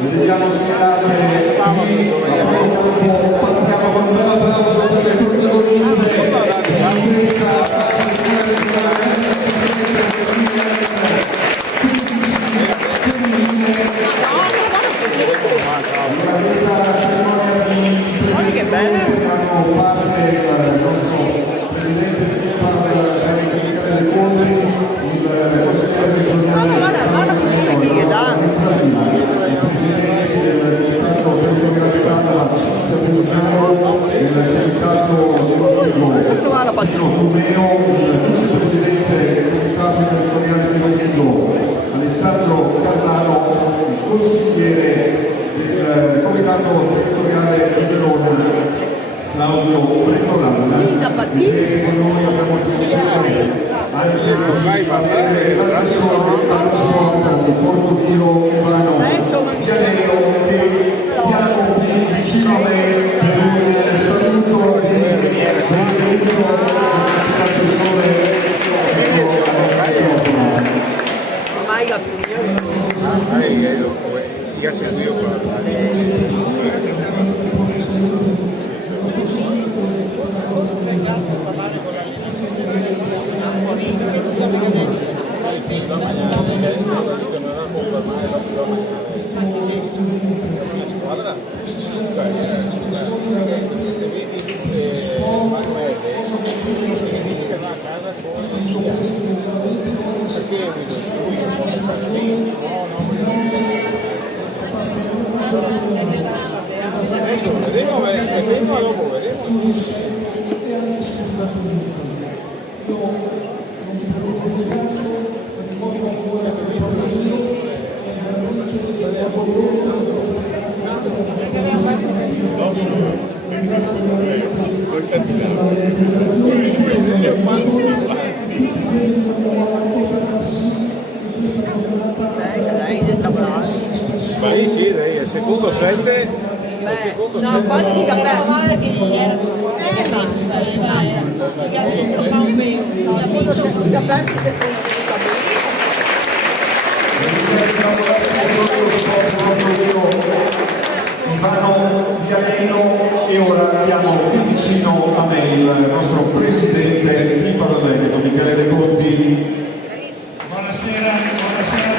Vediamo schierate partiamo con un bel applauso per le protagoniste di questa femminile questa cerimonia di prendiamo parte il nostro presidente del FAB delle Conti, il consigliere regionale il comitato Tomeo, il vicepresidente del comitato territoriale dell'Oviedo Alessandro Carlano, il consigliere del comitato territoriale di Verona Claudio Bretolalla, e con noi abbiamo il piacere anche di avere l'assessore alla sport di Portoviro Ivano Vialeo, che siamo qui vicino a me per un saluto di benvenuto all'assessore. dopo vedremo. Ma lì sì, lei è il secondo 7. No, quando ti capitava che gli era di scuola, gli ha vinto Pompeo, gli ha vinto i capelli che Ringraziamo l'assessore dello sport Ivano Vianello e ora chiamo più vicino a me il nostro presidente FIBA Veneto, Michele De Conti. Buonasera a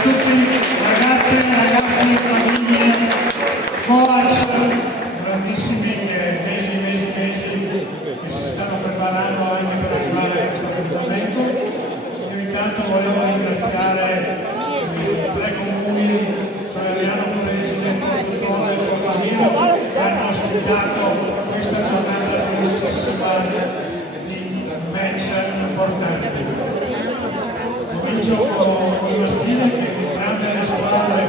tutti, ragazze, ragazzi, famiglie, coach, grandissimi mesi che si stanno preparando anche per arrivare a questo appuntamento. Io intanto volevo ringraziare i 3 comuni, cioè Ariano Polesine, Portone e Corpamino, che hanno ospitato questa giornata bellissima di match importanti. Comincio con i maschili che entrambe le squadre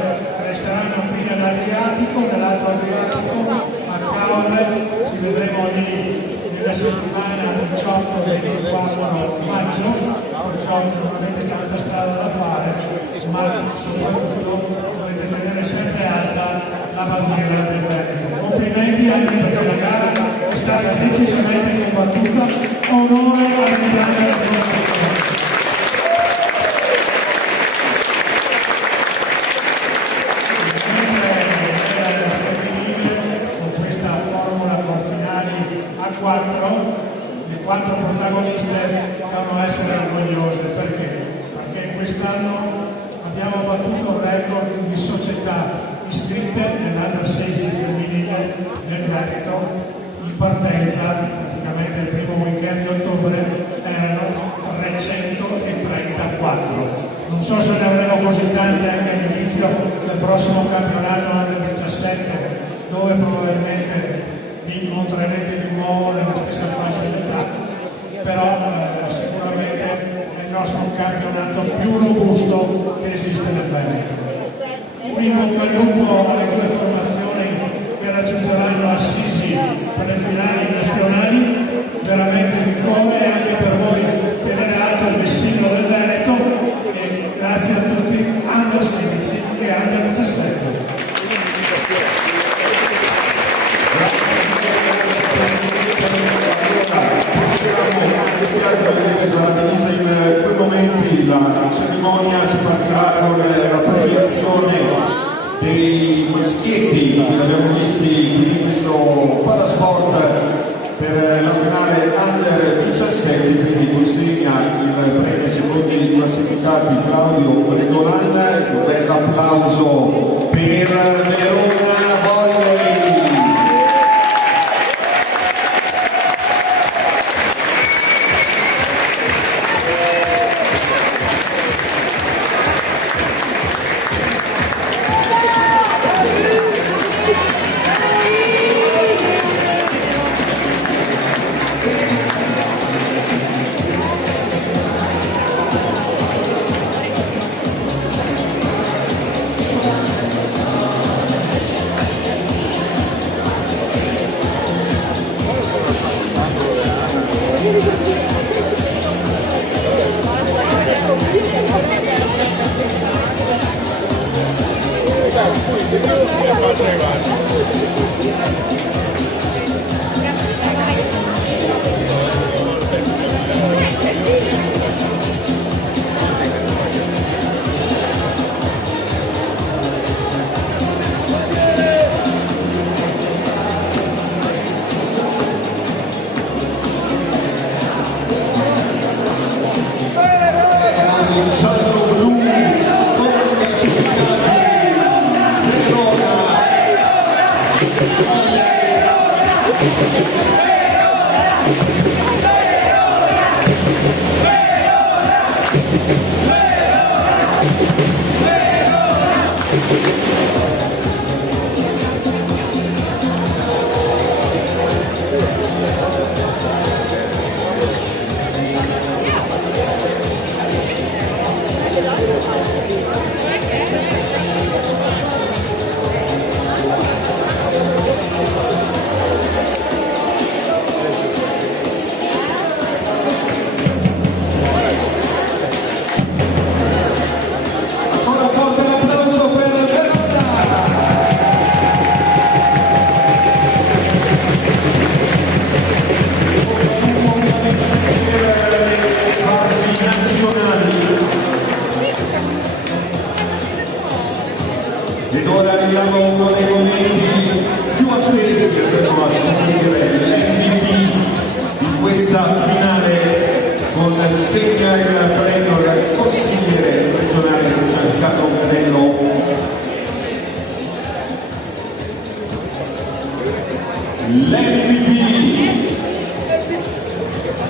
resteranno qui nell'Adriatico, nell'Alto Adriatico, a Caorle, ci vedremo lì nella settimana 18 e 24 maggio, perciò non avete tanta strada da fare, ma soprattutto dovete tenere sempre alta la bandiera del Veneto. Complimenti anche perché la gara è stata decisamente combattuta, onore all'entrambe le formazioni. Le 4 protagoniste devono essere orgogliose. Perché? Perché quest'anno abbiamo battuto il record di società iscritte nell'Under 16 femminile del Veneto. In partenza, praticamente il primo weekend di ottobre, erano 334. Non so se ne avremo così tante anche all'inizio del prossimo campionato Under 17, dove probabilmente vi incontrerete di nuovo nella stessa fascia d'età, però sicuramente è il nostro campionato più robusto che esiste nel Veneto. In bocca al lupo alle 2 formazioni che raggiungeranno Assisi per le finali nazionali, veramente di cuore anche per voi tenere alto il vessillo del Veneto e grazie a tutti Under 16 e Under 17. Vedete sarà divisa in 2 momenti, la cerimonia si partirà con la premiazione dei maschietti che abbiamo visti qui in questo Palasport per la finale Under 17, quindi consegna il premio secondo i classificati Claudio Regolan. Un bel applauso per Verona Volley. abbiamo uno dei momenti più attesi, se posso dire, l'MVP di questa finale con segna il premio del consigliere regionale Giancarlo Canello. L'MVP,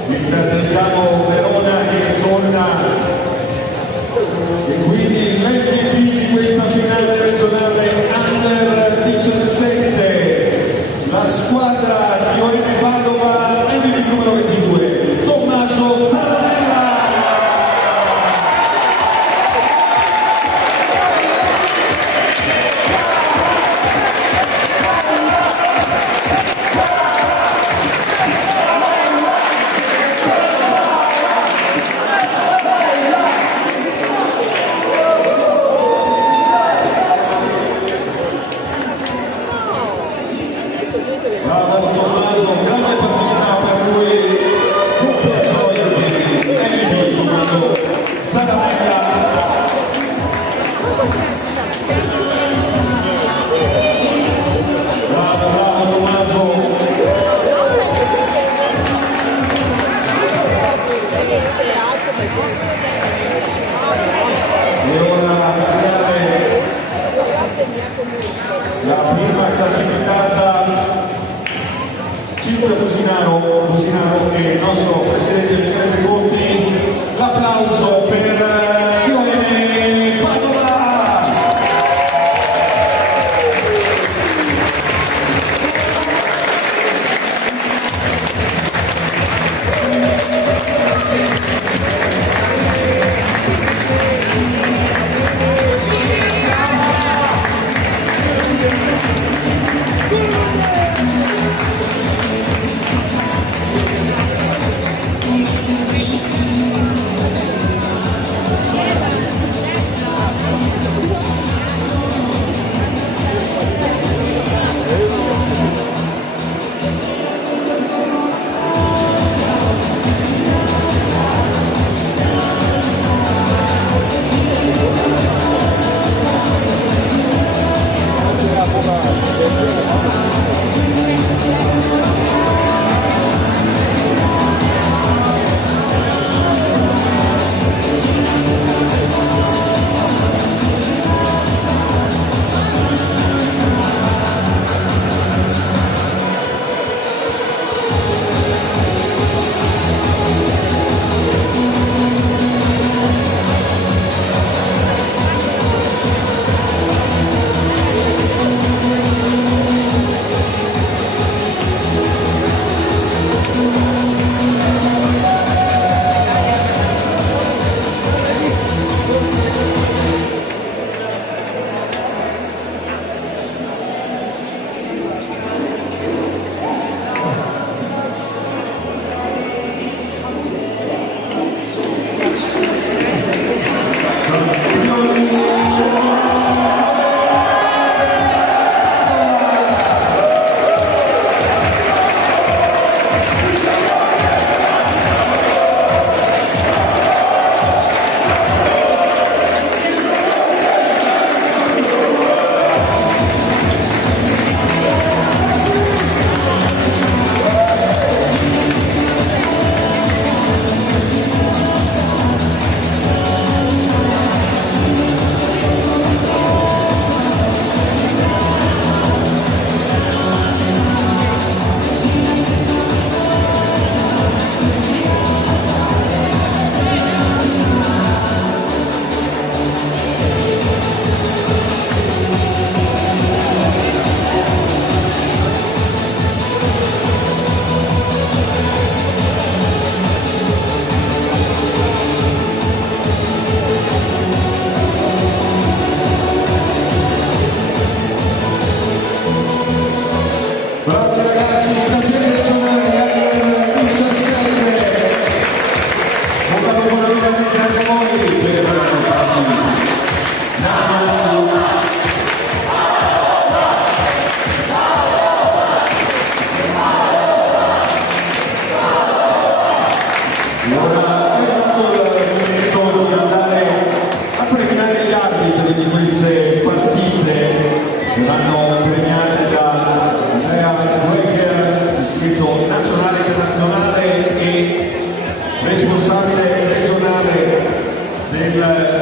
interpretiamo Verona che torna, e quindi l'MVP di questa finale regionale Under 17, la squadra di OM Padova, MVP numero 22, Tommaso Zaramella. Bravo Tommaso, grande partita per lui, doppia gioia per MVP Tommaso Zaramella. Bravo, bravo Tommaso. E ora a cambiare la prima classificata, Cinzia Businaro che è il nostro presidente Michele Conti. L'applauso per Ione Padova.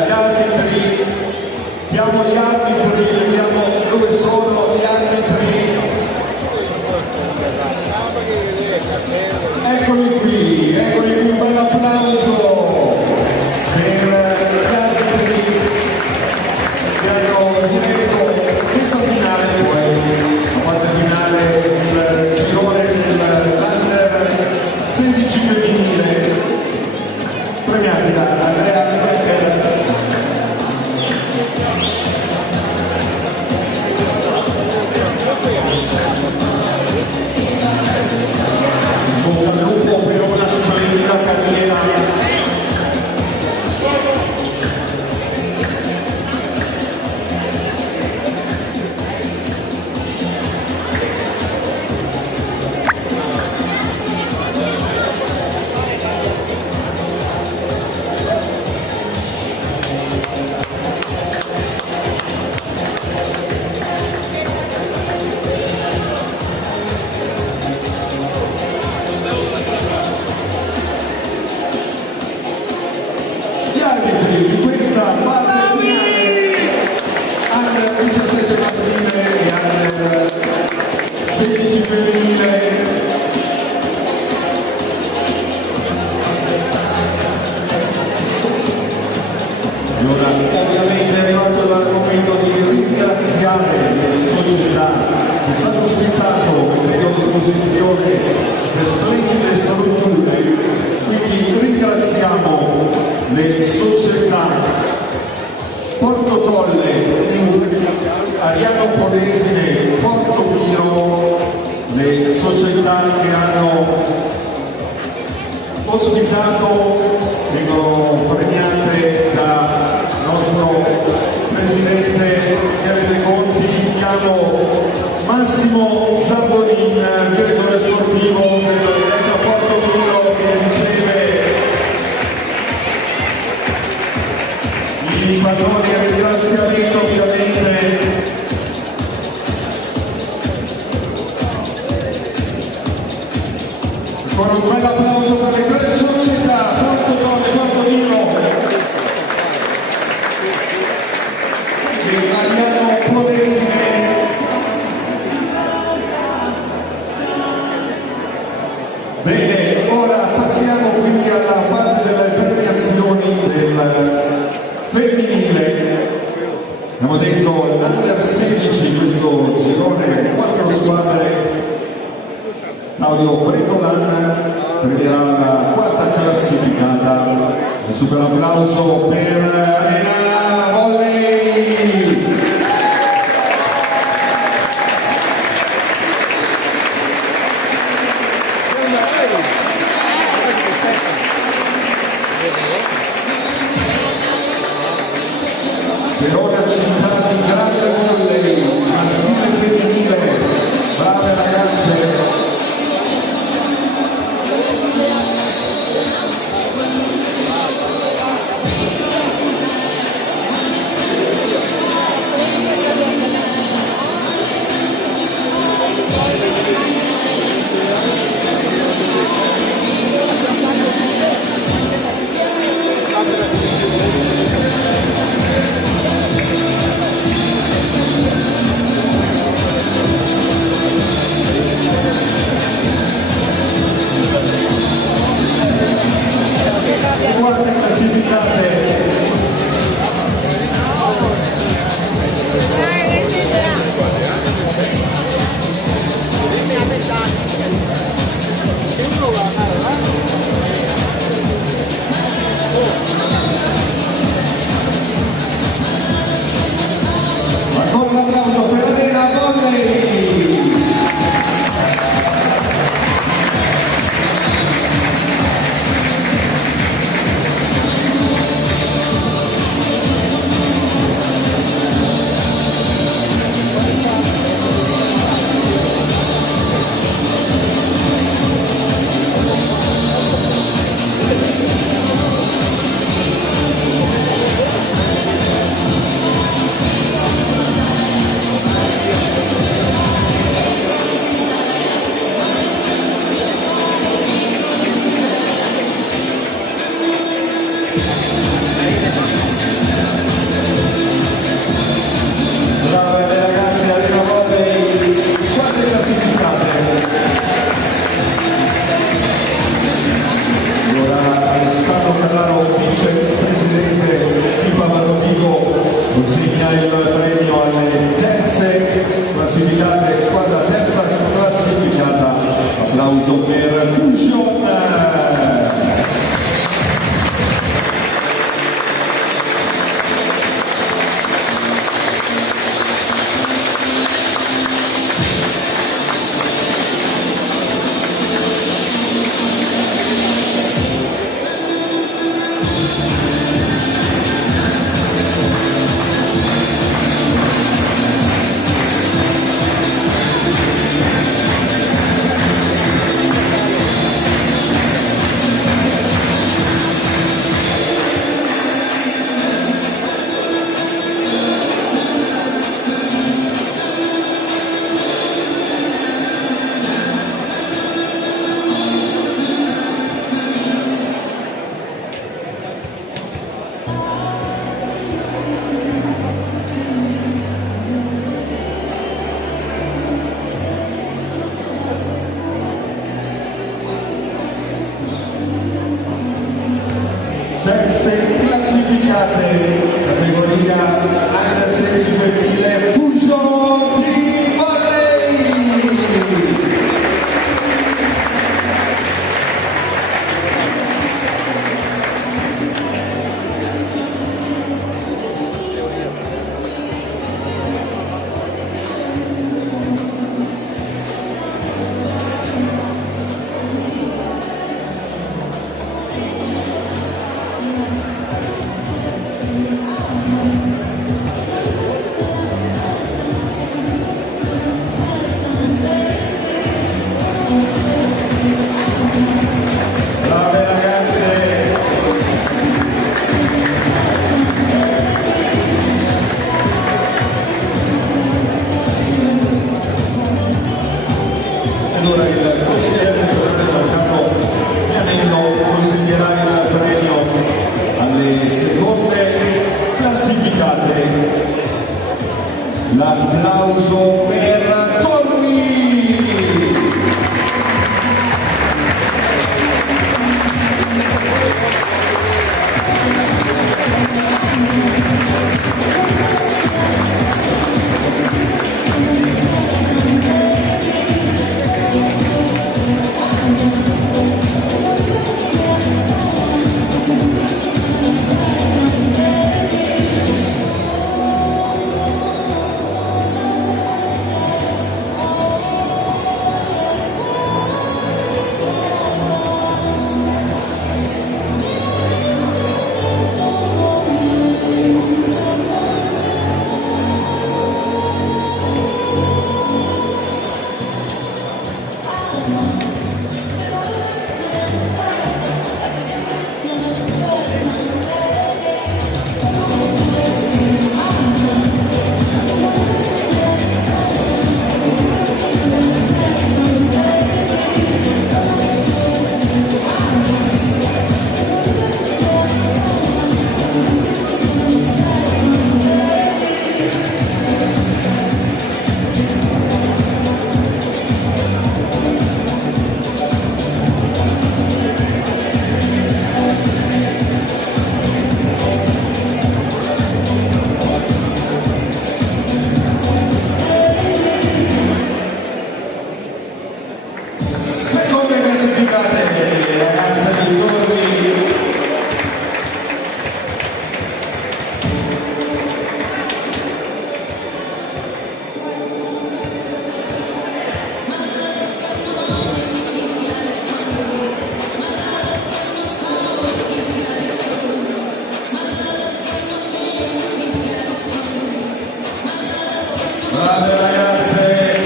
gli arbitri, chiamo gli arbitri, vediamo dove sono gli arbitri. Eccoli qui, un bel applauso per gli arbitri che hanno diretto questa finale, poi la fase finale del girone dell'Under 16 femminile, premiati da Andrea Becker. Bocca al lupo per una splendida carriera. Gli arbitri di questa fase finale, Under 17 maschile e Under 16 femminile. Allora, ovviamente è arrivato il momento di ringraziare le società che ci hanno ospitato e messo a disposizione le splendide strutture, quindi ringraziamo le società Porto Tolle, Ariano Polesine, Porto Viro, le società che hanno ospitato, vengono premiate da nostro presidente Michele De Conti. Chiamo Massimo Zambonin, direttore sportivo del Lega Porto Viro, che riceve i padroni e ringraziamento ovviamente. Con un bel applauso per le tre società, Porto Tolle, Porto Viro e Ariano Polesine. Bene, ora passiamo quindi alla fase delle premiazioni del femminile. Abbiamo detto l'Under 16, questo girone 4 squadre. Claudio Brendolan premierà la quarta classificata. Un super applauso per Arena Volley. Verona città di grande volley, maschile e femminile, brave ragazze. classificate. L'applauso per Torni! Seconde classificate, ragazze di Torri. Brave ragazze!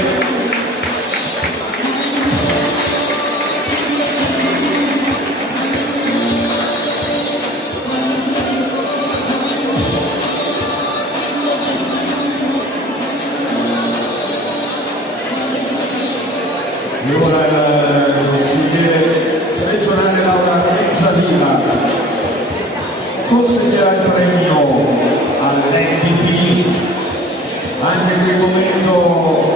E ora il consigliere regionale Laura Mezzalina consegnerà il premio all'NDP, anche qui il momento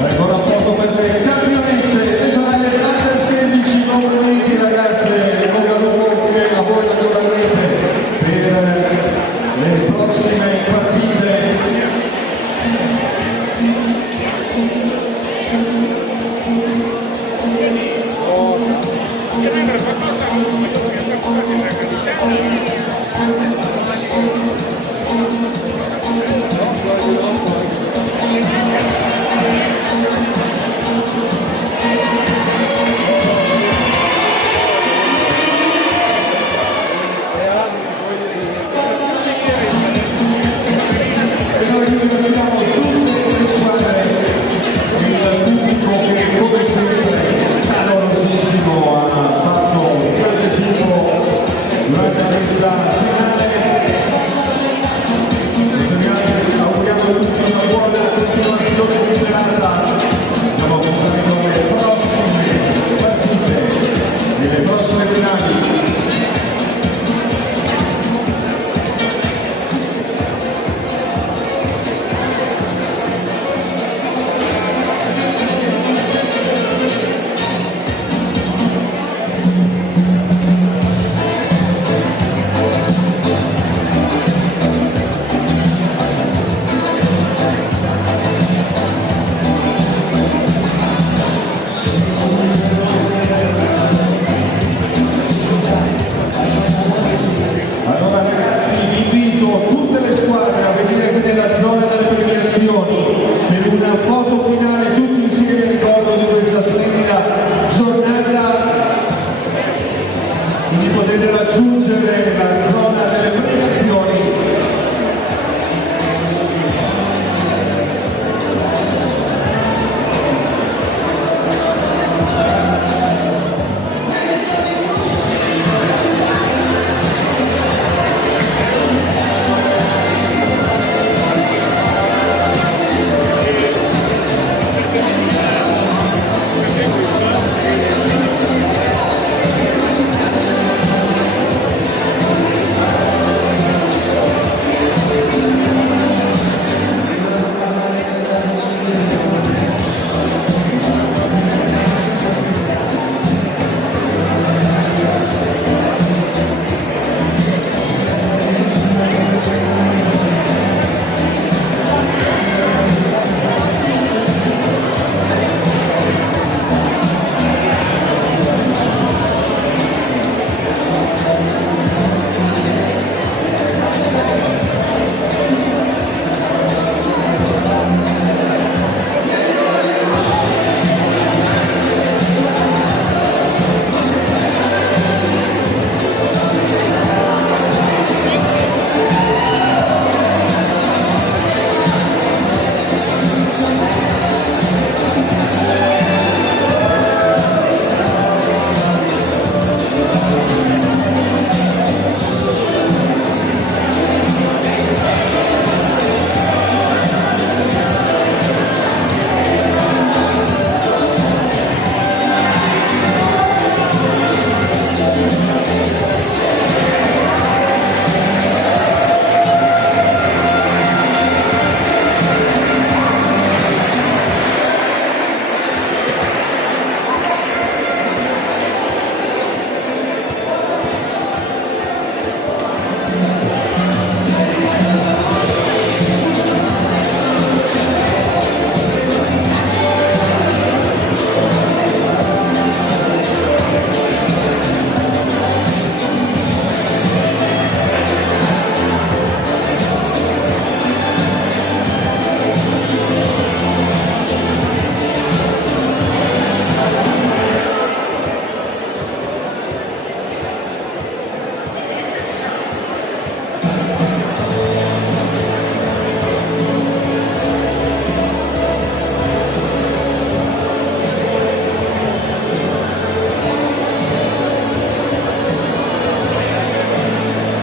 Ancora un poco per le campionesse regionali under 16, complimenti ragazze, in bocca al lupo e a voi naturalmente per le prossime partite. E noi ringraziamo tutte le squadre e il pubblico che come sempre calorosissimo ha fatto un grande tifo durante questa finale. Auguriamo a tutti una buona continuazione di serata. Andiamo a appuntamento le prossime partite e le prossime finali. Allora ragazzi, vi invito tutte le squadre a venire qui nella zona delle premiazioni per una foto finale.